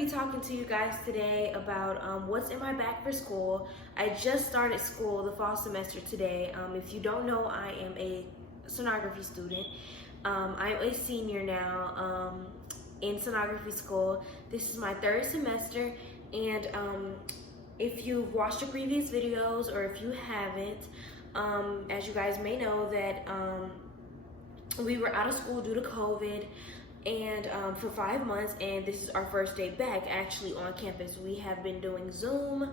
be talking to you guys today about what's in my bag for school. I just started school, the fall semester today. If you don't know, I am a sonography student. I'm a senior now in sonography school. This is my third semester, and if you've watched the previous videos or if you haven't, as you guys may know that we were out of school due to COVID and for 5 months, and this is our first day back actually on campus. We have been doing Zoom,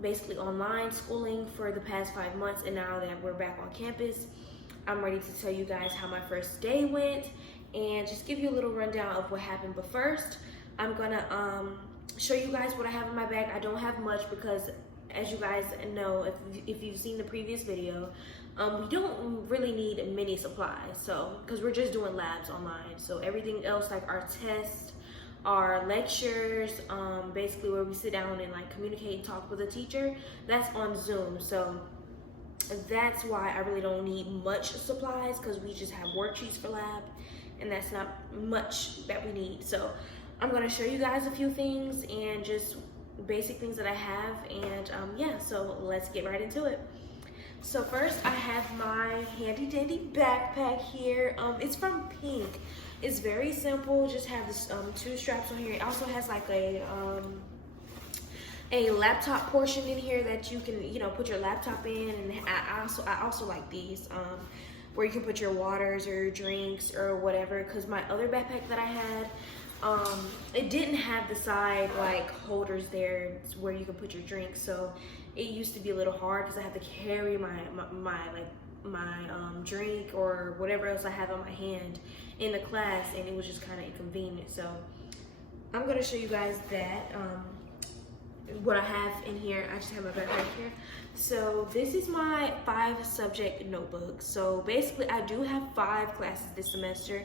basically online schooling for the past 5 months, and now that we're back on campus, I'm ready to tell you guys how my first day went and just give you a little rundown of what happened. But first, I'm gonna show you guys what I have in my bag. I don't have much because, as you guys know, if you've seen the previous video, we don't really need many supplies, so because we're just doing labs online. So everything else, like our tests, our lectures, basically where we sit down and like communicate and talk with a teacher, that's on Zoom. So that's why I really don't need much supplies, because we just have worksheets for lab, and that's not much that we need. So I'm going to show you guys a few things and just basic things that I have, and yeah, so let's get right into it. So first, I have my handy dandy backpack here. It's from Pink. It's very simple. Just have this 2 straps on here. It also has like a laptop portion in here that you can, you know, put your laptop in. And I also like these where you can put your waters or your drinks or whatever, because my other backpack that I had, it didn't have the side like holders there where you can put your drinks. So it used to be a little hard because I had to carry my drink or whatever else I have on my hand in the class, and it was just kind of inconvenient. So I'm gonna show you guys that what I have in here. I just have my backpack here. So this is my 5 subject notebook. So basically I do have 5 classes this semester,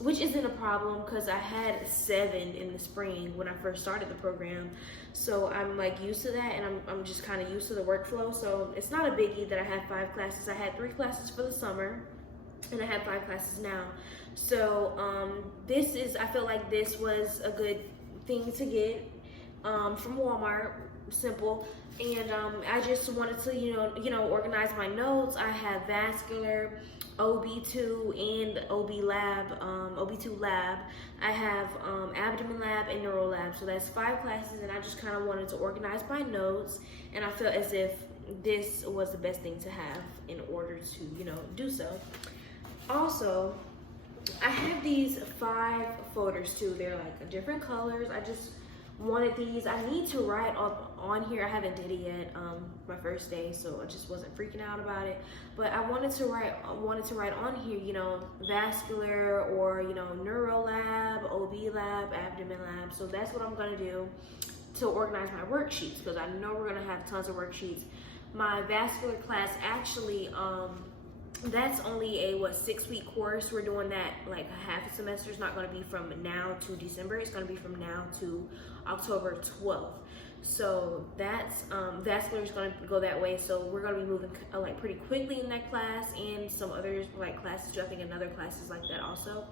which isn't a problem because I had 7 in the spring when I first started the program. So I'm like used to that, and I'm just kind of used to the workflow. So it's not a biggie that I have 5 classes. I had 3 classes for the summer, and I have 5 classes now. So I feel like this was a good thing to get from Walmart, simple. And I just wanted to, you know, organize my notes. I have vascular, OB2 and OB2 lab. I have abdomen lab and neuro lab. So that's 5 classes, and I just kind of wanted to organize my notes, and I felt as if this was the best thing to have in order to, you know, do so. Also, I have these 5 folders too. They're like different colors. I just wanted these. I need to write on here. I haven't did it yet, my first day, so I just wasn't freaking out about it. But I wanted to write on here, you know, vascular or, you know, neuro lab, OB lab, abdomen lab. So that's what I'm gonna do to organize my worksheets, because I know we're gonna have tons of worksheets. My vascular class actually, that's only a 6-week course. We're doing that like half a semester. It's not going to be from now to December. It's going to be from now to October 12th. So that's vascular is going to go that way. So we're going to be moving like pretty quickly in that class, and some other like classes. I think another classes like that also.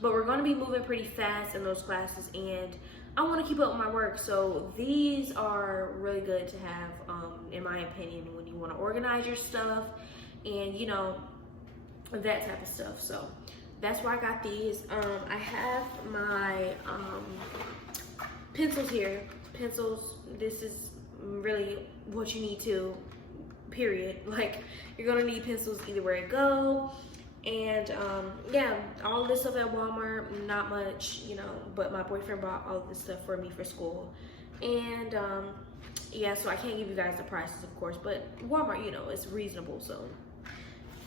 But we're going to be moving pretty fast in those classes, and I want to keep up with my work. So these are really good to have, in my opinion, when you want to organize your stuff and, you know, that type of stuff. So that's why I got these. I have my pencils here. Pencils, this is really what you need to, period. Like, you're gonna need pencils either way to go. And yeah, all of this stuff at Walmart, not much, you know, but my boyfriend bought all of this stuff for me for school. And yeah, so I can't give you guys the prices, of course, but Walmart, you know, it's reasonable, so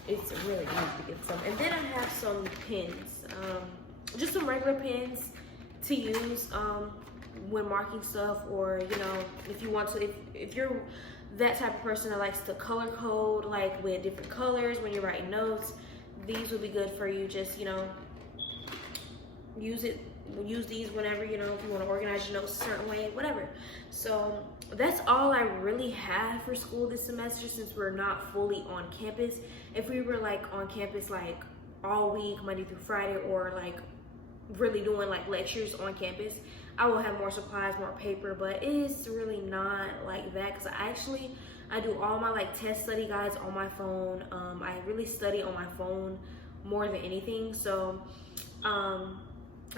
it's really easy to get some. And then I have some pens, just some regular pens to use when marking stuff, or, you know, if you want to, if you're that type of person that likes to color code, like with different colors when you're writing notes, these would be good for you. Just, you know, use these whenever, you know, if you want to organize your notes a certain way, whatever. So that's all I really have for school this semester, since we're not fully on campus. If we were like on campus like all week, Monday through Friday, or like really doing like lectures on campus, I will have more supplies, more paper, but it's really not like that because I do all my like test study guides on my phone. I really study on my phone more than anything. So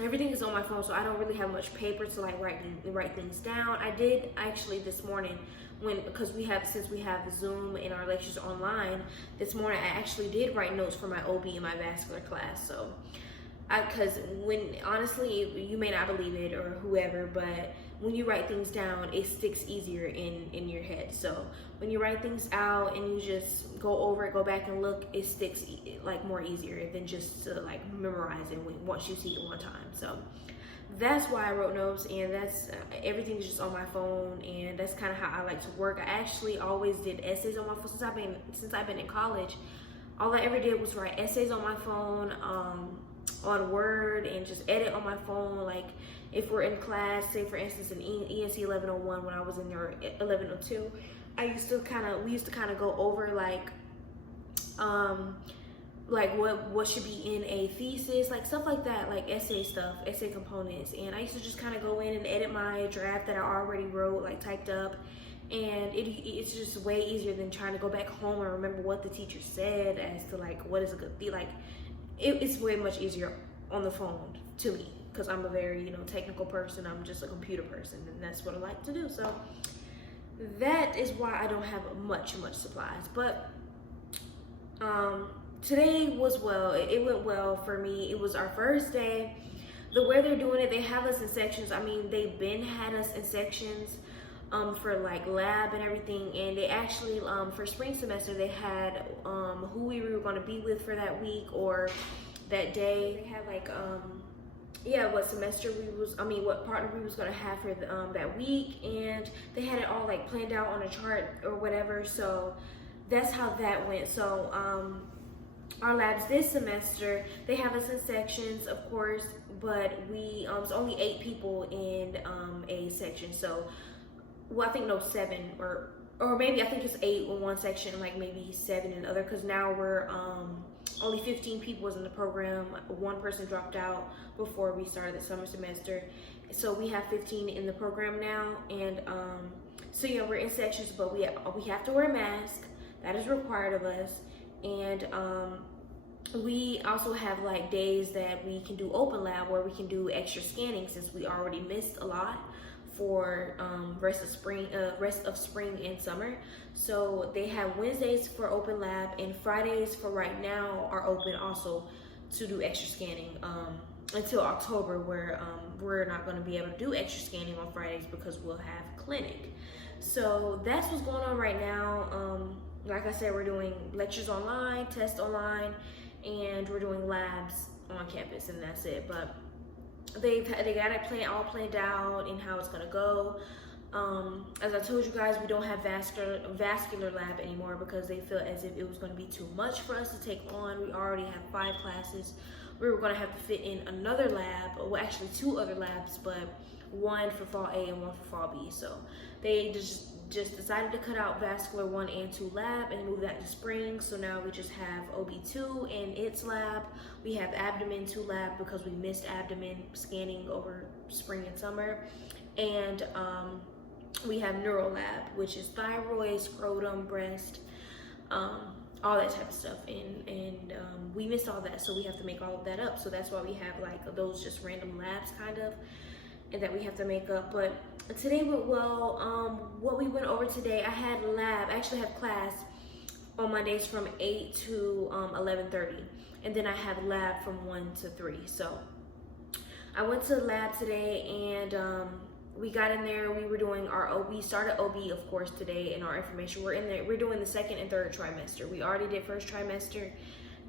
everything is on my phone, so I don't really have much paper to like write things down. I did actually this morning because since we have Zoom and our lectures online, this morning I actually did write notes for my OB in my vascular class. So because honestly, you may not believe it or whoever, but when you write things down, it sticks easier in your head. So when you write things out and you just go over it, go back and look, it sticks like more easier than just to like memorize it once you see it one time. So that's why I wrote notes, and that's everything is just on my phone, and that's kind of how I like to work. I actually always did essays on my phone since I've been in college. All I ever did was write essays on my phone, on Word, and just edit on my phone. Like if we're in class, say for instance in ENC 1101, when I was in there 1102, we used to kind of go over like what should be in a thesis, like stuff like that, like essay stuff, essay components. And I used to just kind of go in and edit my draft that I already wrote, like typed up, and it's just way easier than trying to go back home and remember what the teacher said as to like what is a good thing. Like it's way much easier on the phone to me because I'm a very technical person. I'm just a computer person, and that's what I like to do. So that is why I don't have much supplies. But today was it went well for me. It was our first day. The way they're doing it, they have us in sections. I mean, they've been had us in sections for like lab and everything, and they actually for spring semester they had who we were going to be with for that week or that day. They had like what partner we was going to have for that week, and they had it all like planned out on a chart or whatever. So that's how that went. So our labs this semester, they have us in sections, of course, but we it's only 8 people in a section. So I think 7 or maybe I think it's 8 in one section, like maybe 7 in the other, because now we're only 15 people was in the program. One person dropped out before we started the summer semester, so we have 15 in the program now. And so yeah, we're in sections, but we have to wear a mask. That is required of us. And we also have like days that we can do open lab where we can do extra scanning, since we already missed a lot for rest of spring and summer. So they have Wednesdays for open lab, and Fridays for right now are open also to do extra scanning until October, where we're not going to be able to do extra scanning on Fridays because we'll have clinic. So that's what's going on right now. Like I said, we're doing lectures online, tests online, and we're doing labs on campus, and that's it. But they got it all planned out and how it's gonna go. As I told you guys, we don't have vascular lab anymore because they feel as if it was going to be too much for us to take on. We already have 5 classes. We were going to have to fit in another lab, well actually 2 other labs, but one for fall A and one for fall B. So they just decided to cut out vascular 1 and 2 lab and move that to spring. So now we just have OB2 and its lab. We have abdomen 2 lab because we missed abdomen scanning over spring and summer. And we have neuro lab, which is thyroid, scrotum, breast, all that type of stuff. And we missed all that, so we have to make all of that up. So that's why we have like those just random labs kind of, and that we have to make up. But today went well. What we went over today, I actually have class on Mondays from 8 to 11:30, and then I have lab from 1 to 3. So I went to the lab today, and we got in there. We were doing we started OB, of course, today in our information. We're in there. We're doing the 2nd and 3rd trimester. We already did 1st trimester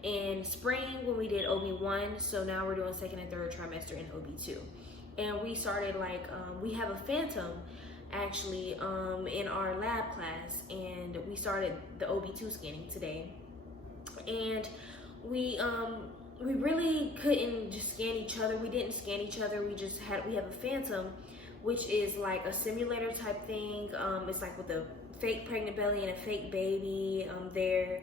in spring when we did OB1. So now we're doing 2nd and 3rd trimester in OB2. And we started we have a phantom actually in our lab class, and we started the OB2 scanning today. And we really couldn't just scan each other. We didn't scan each other. We have a phantom, which is like a simulator type thing. It's like with a fake pregnant belly and a fake baby there.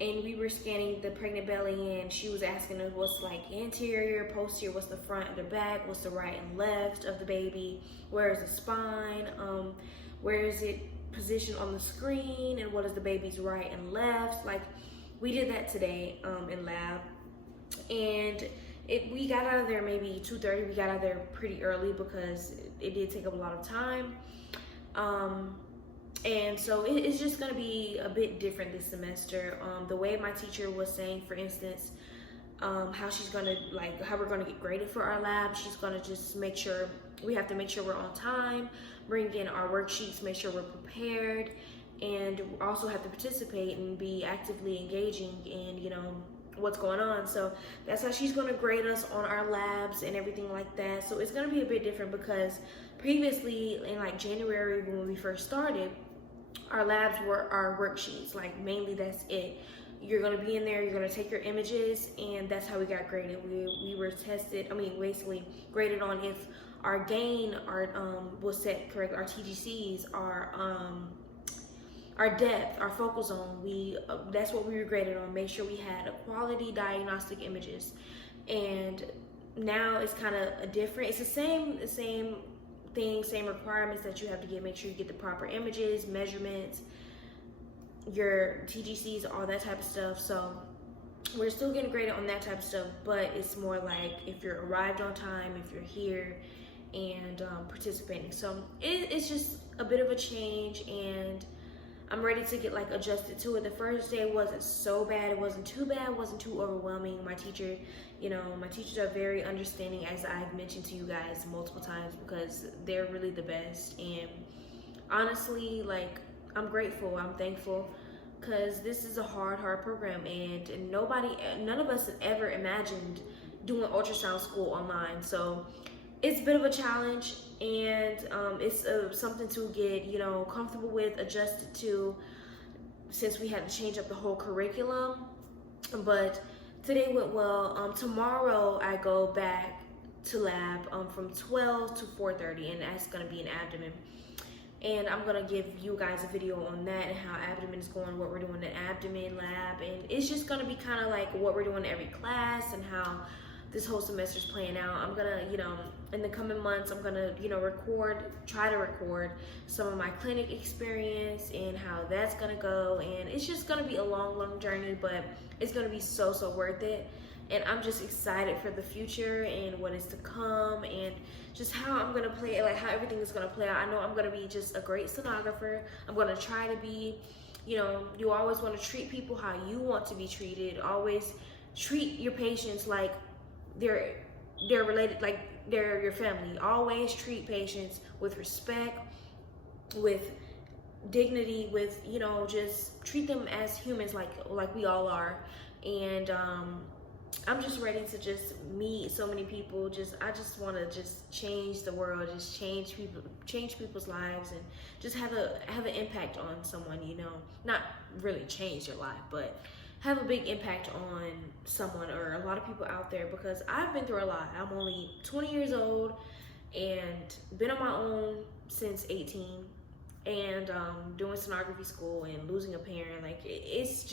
and we were scanning the pregnant belly, and she was asking us what's like anterior, posterior, what's the front and the back, what's the right and left of the baby, where is the spine, where is it positioned on the screen, and what is the baby's right and left. Like, we did that today in lab, and we got out of there maybe 2:30. We got out of there pretty early because it did take up a lot of time. And so it's just gonna be a bit different this semester. The way my teacher was saying, for instance, how she's gonna, like, how we're gonna get graded for our lab. She's gonna just make sure, we have to make sure we're on time, bring in our worksheets, make sure we're prepared, and also have to participate and be actively engaging in, you know, what's going on. So that's how she's going to grade us on our labs and everything like that. So it's going to be a bit different because previously in like January when we first started, our labs were our worksheets. Like, mainly that's it. You're going to be in there, you're going to take your images, and that's how we got graded. We were tested, I mean, basically graded on if our gain was set correct, our TGCs, our depth, our focal zone. That's what we were graded on. Make sure we had a quality diagnostic images. And now it's kind of different. It's the same thing, same requirements that you have to get. Make sure you get the proper images, measurements, your TGCs, all that type of stuff. So we're still getting graded on that type of stuff, but it's more like if you're arrived on time, if you're here and participating. So it's just a bit of a change, and I'm ready to get like adjusted to it. The first day wasn't so bad. It wasn't too bad. It wasn't too overwhelming. My teacher, you know, my teachers are very understanding, as I've mentioned to you guys multiple times, because they're really the best. And honestly, like, I'm grateful. I'm thankful, because this is a hard program, and none of us had ever imagined doing ultrasound school online. So it's a bit of a challenge, and it's something to get, you know, comfortable with, adjusted to, since we had to change up the whole curriculum. But today went well. Tomorrow I go back to lab from 12 to 4:30, and that's gonna be an abdomen. And I'm gonna give you guys a video on that and how abdomen is going, what we're doing in abdomen lab, and it's just gonna be kind of like what we're doing in every class and how this whole semester's playing out. I'm gonna, you know, in the coming months, I'm gonna, you know, try to record some of my clinic experience and how that's gonna go. And it's just gonna be a long journey, but it's gonna be so worth it. And I'm just excited for the future and what is to come, and just how I'm gonna play it, like how everything is gonna play out. I know I'm gonna be just a great sonographer. I'm gonna try to be, you know, you always wanna treat people how you want to be treated. Always treat your patients like they're related, like they're your family. Always treat patients with respect, with dignity, with, you know, just treat them as humans, like we all are. And I'm just ready to just meet so many people. I just want to just change the world, just change people's lives, and just have an impact on someone, you know. Not really change your life, but have a big impact on someone or a lot of people out there, because I've been through a lot. I'm only 20 years old and been on my own since 18, and doing sonography school and losing a parent. Like, it's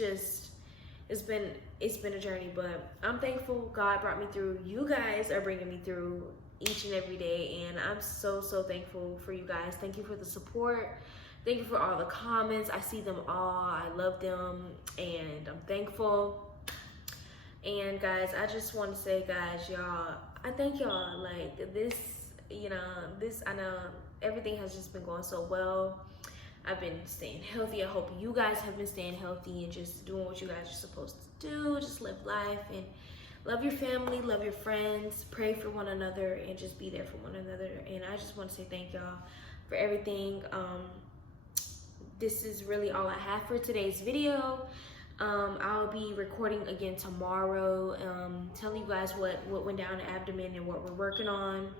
been a journey, but I'm thankful God brought me through. You guys are bringing me through each and every day, and I'm so thankful for you guys. Thank you for the support. Thank you for all the comments. I see them all. I love them, and I'm thankful. And guys, I just want to say, guys, y'all, I thank y'all. Like, this, you know, I know everything has just been going so well. I've been staying healthy. I hope you guys have been staying healthy and just doing what you guys are supposed to do. Just live life and love your family, love your friends, pray for one another, and just be there for one another. And I just want to say thank y'all for everything. This is really all I have for today's video. I'll be recording again tomorrow, telling you guys what went down in abdomen and what we're working on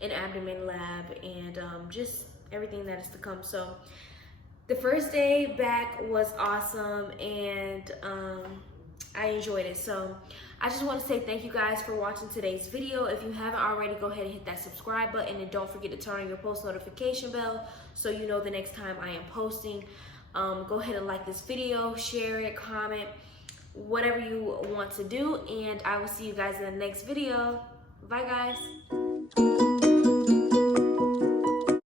in abdomen lab, and just everything that is to come. So the first day back was awesome, and I enjoyed it. So I just want to say thank you guys for watching today's video. If you haven't already, go ahead and hit that subscribe button, and don't forget to turn on your post notification bell so you know the next time I am posting. Go ahead and like this video, share it, comment, whatever you want to do, and I will see you guys in the next video. Bye guys.